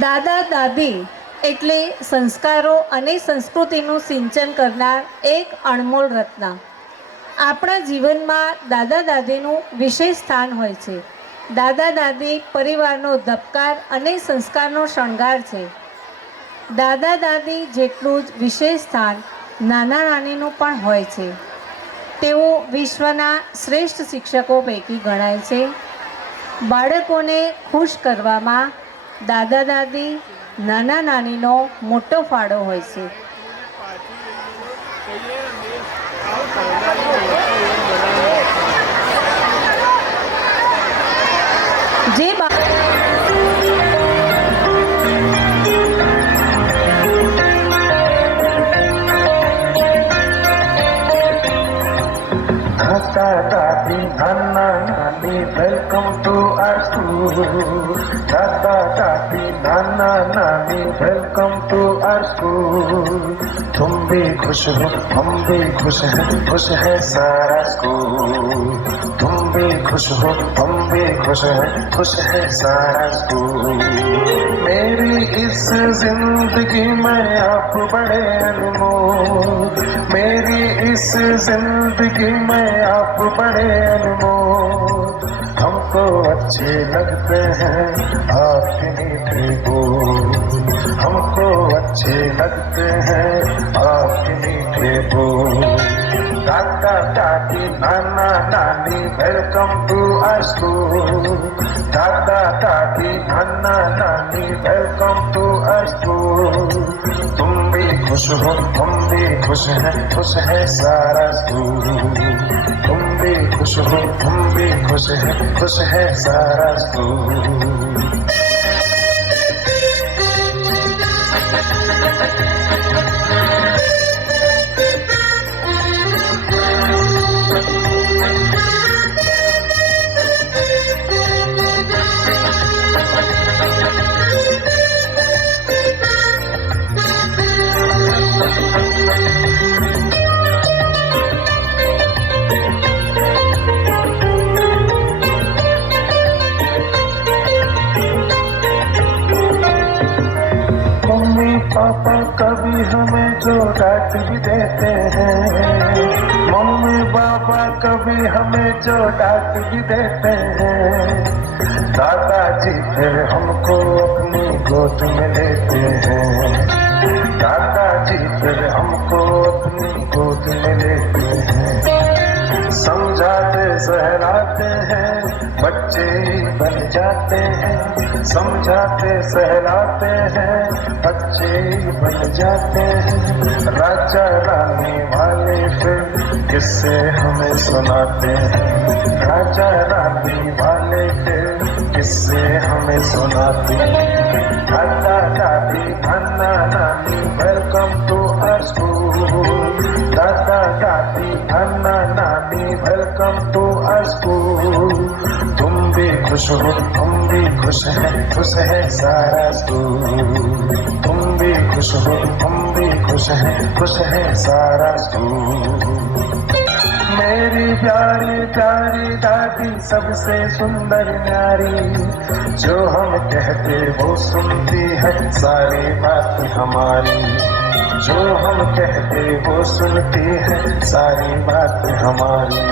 દાદા દાદી એટલે સંસ્કારો અને સંસ્કૃતિનું સિંચન કરનાર એક અણમોલ રત્ન. આપણા જીવનમાં દાદા દાદીનું વિશેષ સ્થાન હોય છે. દાદા દાદી પરિવારનો ધબકાર અને સંસ્કારનો શણગાર છે. દાદા દાદી જેટલું જ વિશેષ સ્થાન નાના નાનીનું પણ હોય છે. તેઓ વિશ્વના શ્રેષ્ઠ શિક્ષકો પૈકી ગણાય છે. બાળકોને ખુશ કરવામાં દાદા દાદી નાના નાનીનો મોટો ફાળો હોય છે. જે Tata Tati Nana Nani welcome to our school. Tata Tati Nana Nani welcome to our school. तुम भी खुश हो हम भी खुश है सारा स्कूल. तुम भी खुश हो हम भी खुश है सारा स्कूल. मेरी इस जिंदगी में आप बड़े अनमोल. मेरी इस जिंदगी में आप बड़े अनमोल. हमको अच्छे लगते हैं आपके मीठे बोल. हमको अच्छे लगते हैं आपके मीठे बोल. दादा दादी नाना नानी वेलकम टू आवर स्कूल. दादा दादी नाना नानी वेलकम टू आवर स्कूल. तुम भी खुश हो हम भी खुश है सारा स्कूल. तुम भी खुश हो हम भी खुश है सारा स्कूल. मम्मी पापा कभी हमें जो डांट भी देते हैं. मम्मी पापा कभी हमें जो डांट भी देते हैं. दादाजी फिर हमको अपनी गोद में लेते हैं. दादाजी फिर हमको अपनी गोद में लेते हैं. समझाते सहलाते हैं बच्चे ही बन जाते हैं. समझाते सहलाते हैं बच्चे ही बन जाते हैं. राजा रानी वाले फिर किस्से हमें सुनाते हैं. राजा रानी वाले फिर किस्से हमें सुनाते हैं. दादा दादी नाना नानी वेलकम टू आवर स्कूल. दादा दादी नाना नानी वेलकम टू आवर स्कूल. तुम भी खुश हो हम भी खुश है सारा स्कूल. तुम भी खुश हो हम भी खुश है सारा स्कूल. मेरी प्यारी प्यारी दादी सबसे सुंदर न्यारी. जो हम कहते वो सुनती है सारी बात हमारी. जो हम कहते वो सुनती है सारी बात हमारी.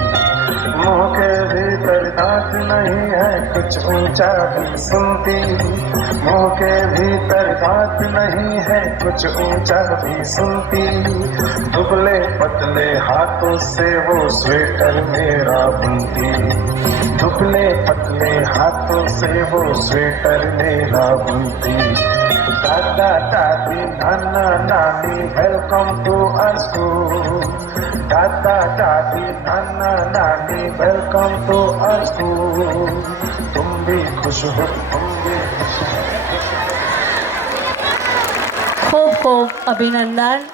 मुंह के भीतर दांत नहीं है कुछ ऊंचा भी सुनती. मुंह के भीतर दांत नहीं है कुछ ऊंचा भी सुनती. दुबले पतले हाथों से वो स्वेटर मेरा बुनती. दुबले पतले हाथों से वो स्वेटर मेरा बुनती. दादा दादी नाना नानी वेलकम टू आवर स्कूल. दादा दादी नाना नानी वेलकम टू आवर स्कूल. तुम भी खुश हो हम भी खुश. ખૂબ ખૂબ અભિનંદન.